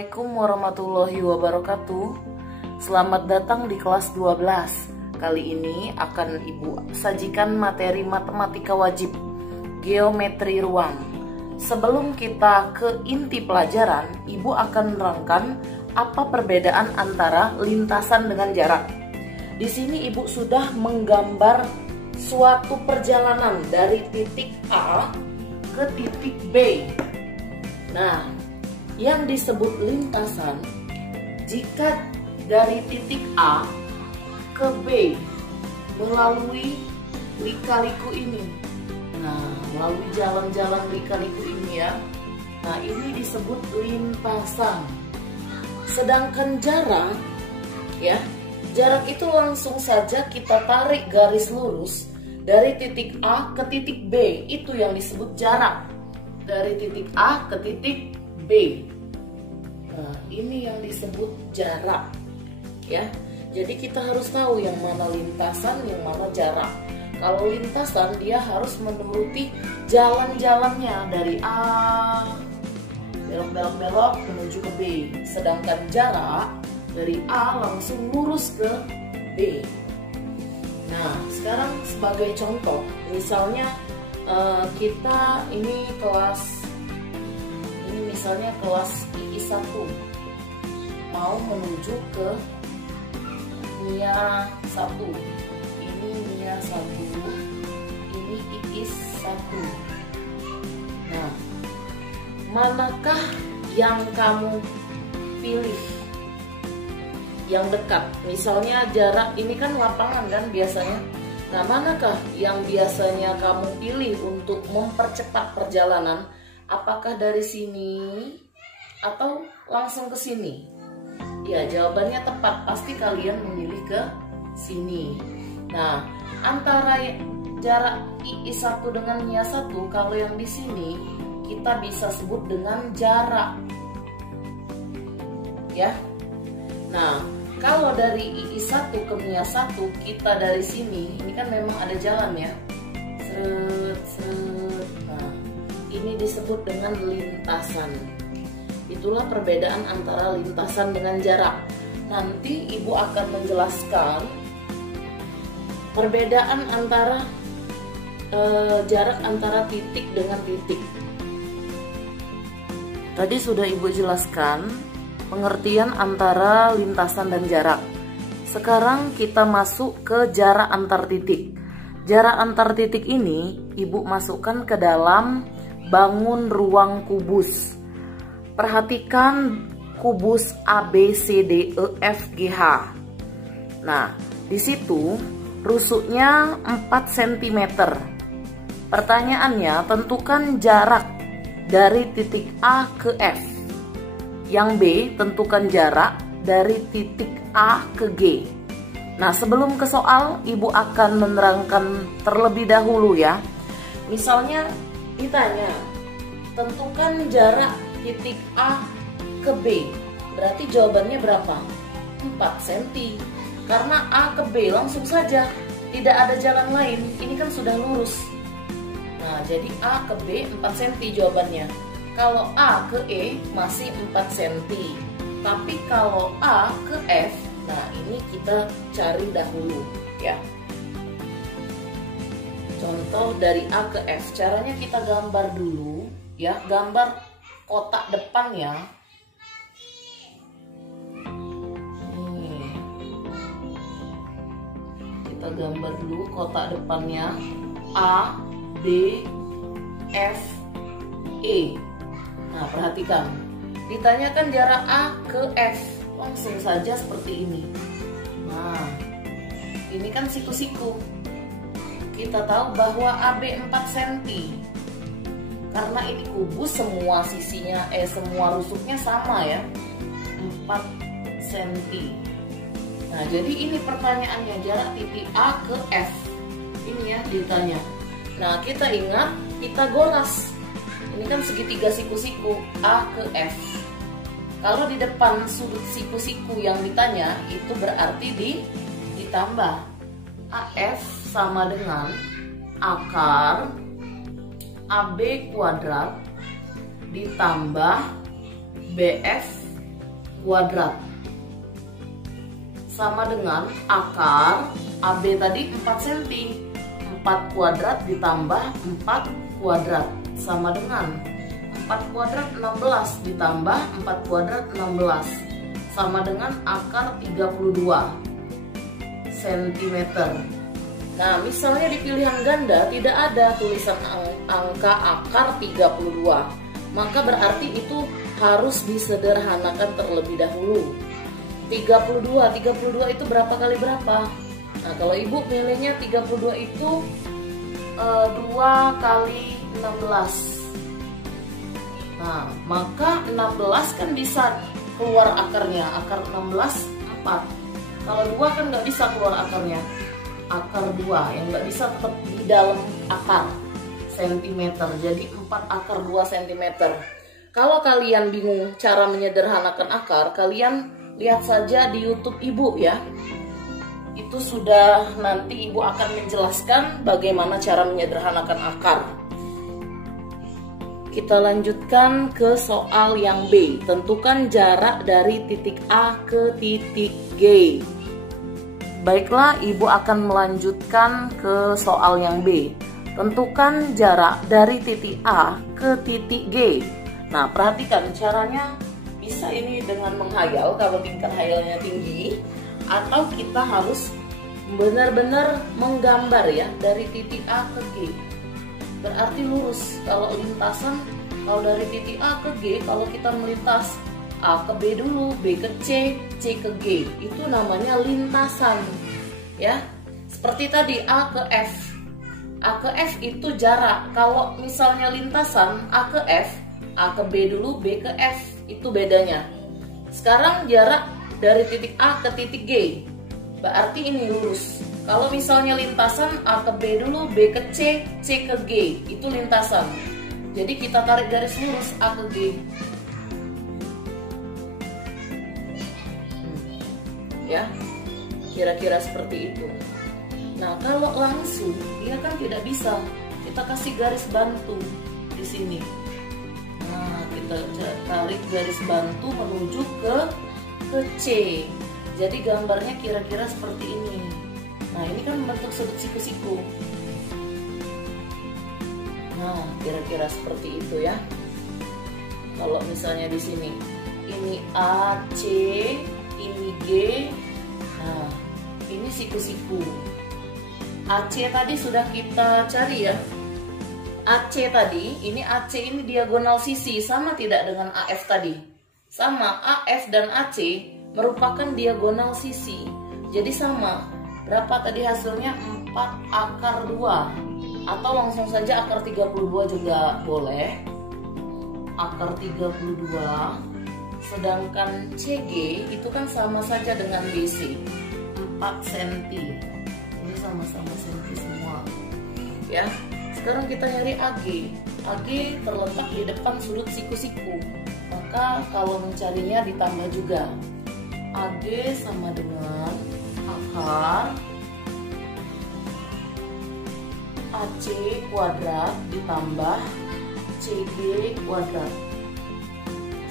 Assalamualaikum warahmatullahi wabarakatuh. Selamat datang di kelas 12. Kali ini akan Ibu sajikan materi matematika wajib, geometri ruang. Sebelum kita ke inti pelajaran, Ibu akan menerangkan apa perbedaan antara lintasan dengan jarak. Di sini Ibu sudah menggambar suatu perjalanan dari titik A ke titik B. Nah, yang disebut lintasan jika dari titik A ke B melalui lika-liku ini. Nah, melalui jalan-jalan lika-liku ini ya. Nah, ini disebut lintasan. Sedangkan jarak ya, jarak itu langsung saja kita tarik garis lurus dari titik A ke titik B, itu yang disebut jarak. Dari titik A ke titik B. Nah, ini yang disebut jarak. Ya. Jadi kita harus tahu yang mana lintasan, yang mana jarak. Kalau lintasan dia harus menuruti jalan-jalannya dari A belok-belok menuju ke B. Sedangkan jarak dari A langsung lurus ke B. Nah, sekarang sebagai contoh, misalnya kita ini misalnya kelas II1 mau menuju ke MIA 1. Ini MIA 1, ini II1. Nah, manakah yang kamu pilih yang dekat? Misalnya jarak ini kan lapangan kan biasanya. Nah, manakah yang biasanya kamu pilih untuk mempercepat perjalanan? Apakah dari sini atau langsung ke sini? Ya, jawabannya tepat. Pasti kalian memilih ke sini. Nah, antara jarak II1 dengan MIA 1, kalau yang di sini kita bisa sebut dengan jarak. Ya. Nah, kalau dari II1 ke MIA 1, kita dari sini, ini kan memang ada jalan ya. Nah, ini disebut dengan lintasan. Itulah perbedaan antara lintasan dengan jarak. Nanti Ibu akan menjelaskan perbedaan antara jarak antara titik dengan titik. Tadi sudah Ibu jelaskan pengertian antara lintasan dan jarak. Sekarang kita masuk ke jarak antar titik. Jarak antar titik ini Ibu masukkan ke dalam bangun ruang kubus. Perhatikan kubus A, B, C, D, E, F, G, H. Nah, di situ rusuknya 4 cm. Pertanyaannya, tentukan jarak dari titik A ke F. Yang B, tentukan jarak dari titik A ke G. Nah, sebelum ke soal, Ibu akan menerangkan terlebih dahulu ya. Misalnya ditanya, tentukan jarak titik A ke B. Berarti jawabannya berapa? 4 cm. Karena A ke B langsung saja, tidak ada jalan lain. Ini kan sudah lurus. Nah, jadi A ke B 4 cm jawabannya. Kalau A ke E masih 4 cm. Tapi kalau A ke F, nah ini kita cari dahulu ya. Contoh dari A ke F, caranya kita gambar dulu ya, gambar kotak depannya. Kita gambar dulu kotak depannya A, B, F, E. Nah, perhatikan. Ditanyakan jarak A ke F, langsung saja seperti ini. Nah, ini kan siku-siku. Kita tahu bahwa AB 4 cm. Karena ini kubus, semua sisinya semua rusuknya sama ya, 4 cm. Nah, jadi ini pertanyaannya, jarak titik A ke F. Ini ya ditanya. Nah, kita ingat Pitagoras. Ini kan segitiga siku-siku A ke F. Kalau di depan sudut siku-siku yang ditanya, itu berarti ditambah. AF sama dengan akar AB kuadrat ditambah BF kuadrat. Sama dengan akar AB tadi 4 cm. 4 kuadrat ditambah 4 kuadrat sama dengan 4 kuadrat 16 ditambah 4 kuadrat 16 sama dengan akar 32 cm. Nah, misalnya di pilihan ganda tidak ada tulisan angka akar 32, maka berarti itu harus disederhanakan terlebih dahulu. 32 itu berapa kali berapa? Nah, kalau ibu milihnya 32 itu 2 kali 16. Nah, maka 16 kan bisa keluar akarnya. Akar 16 4. Kalau 2 kan nggak bisa keluar akarnya. Akar 2 yang nggak bisa tetap di dalam akar sentimeter. Jadi 4 akar 2 cm. Kalau kalian bingung cara menyederhanakan akar, kalian lihat saja di YouTube ibu ya. Itu sudah nanti ibu akan menjelaskan bagaimana cara menyederhanakan akar. Kita lanjutkan ke soal yang B. Tentukan jarak dari titik A ke titik G. Baiklah, ibu akan melanjutkan ke soal yang B. Tentukan jarak dari titik A ke titik G. Nah, perhatikan caranya. Bisa ini dengan menghayal kalau tingkat hayalnya tinggi, atau kita harus benar-benar menggambar ya dari titik A ke G. Berarti lurus. Kalau lintasan, kalau dari titik A ke G, kalau kita melintas A ke B dulu, B ke C, C ke G, itu namanya lintasan ya. Seperti tadi A ke F. A ke F itu jarak. Kalau misalnya lintasan A ke F, A ke B dulu, B ke F, itu bedanya. Sekarang jarak dari titik A ke titik G, berarti ini lurus. Kalau misalnya lintasan A ke B dulu, B ke C, C ke G, itu lintasan. Jadi kita tarik garis lurus A ke G. Ya, kira-kira seperti itu. Nah, kalau langsung dia kan tidak bisa. Kita kasih garis bantu di sini. Nah, kita tarik garis bantu menuju ke C. Jadi gambarnya kira-kira seperti ini. Nah, ini kan membentuk sudut siku-siku. Nah, kira-kira seperti itu ya. Kalau misalnya di sini, ini AC, ini G. Nah, ini siku-siku. AC tadi sudah kita cari ya. AC tadi, ini AC ini diagonal sisi, sama tidak dengan AF tadi? Sama, AF dan AC merupakan diagonal sisi. Jadi sama. Berapa tadi hasilnya? 4 akar 2. Atau langsung saja akar 32 juga boleh. Akar 32. Sedangkan CG itu kan sama saja dengan BC, 4 cm. Ini sama-sama senti semua ya. Sekarang kita nyari AG. AG terletak di depan sudut siku-siku, maka kalau mencarinya ditambah juga. AG sama dengan akar AC kuadrat ditambah CG kuadrat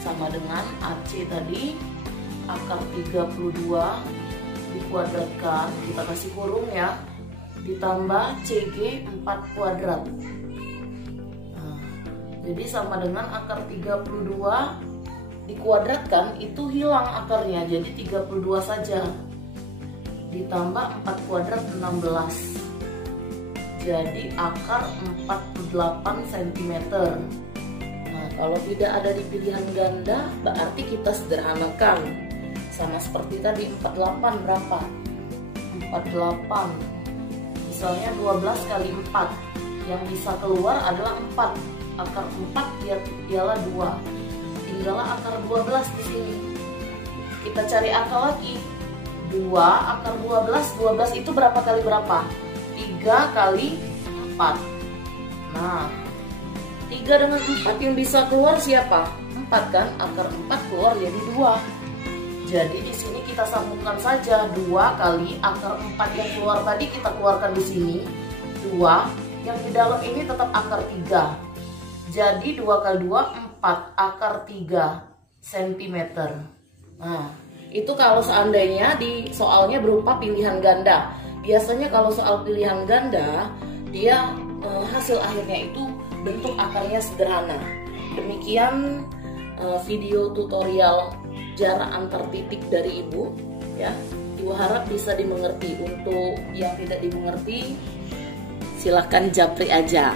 sama dengan AC tadi akar 32 dikuadratkan, kita kasih kurung ya, ditambah CG 4 kuadrat. Nah, jadi sama dengan akar 32 dikuadratkan, itu hilang akarnya, jadi 32 saja. Ditambah 4 kuadrat 16. Jadi akar 48 cm. Nah, kalau tidak ada di pilihan ganda, berarti kita sederhanakan. Sama seperti tadi 48 berapa? 48. Misalnya 12 kali 4. Yang bisa keluar adalah 4. Akar 4 ialah 2. Tinggallah akar 12 di sini. Kita cari akar lagi. 2 akar 12. 12 itu berapa kali berapa? 3 kali 4. Nah, 3 dengan 4 yang bisa keluar siapa? 4 kan? Akar 4 keluar jadi 2. Jadi di sini kita sambungkan saja 2 kali akar 4 yang keluar tadi kita keluarkan di sini. 2 yang di dalam ini tetap akar 3. Jadi 2 kali 2 4 akar 3 cm. Nah, itu kalau seandainya di soalnya berupa pilihan ganda. Biasanya kalau soal pilihan ganda, dia hasil akhirnya itu bentuk akarnya sederhana. Demikian video tutorial jarak antar titik dari Ibu, ya. Ibu harap bisa dimengerti. Untuk yang tidak dimengerti, silakan japri aja.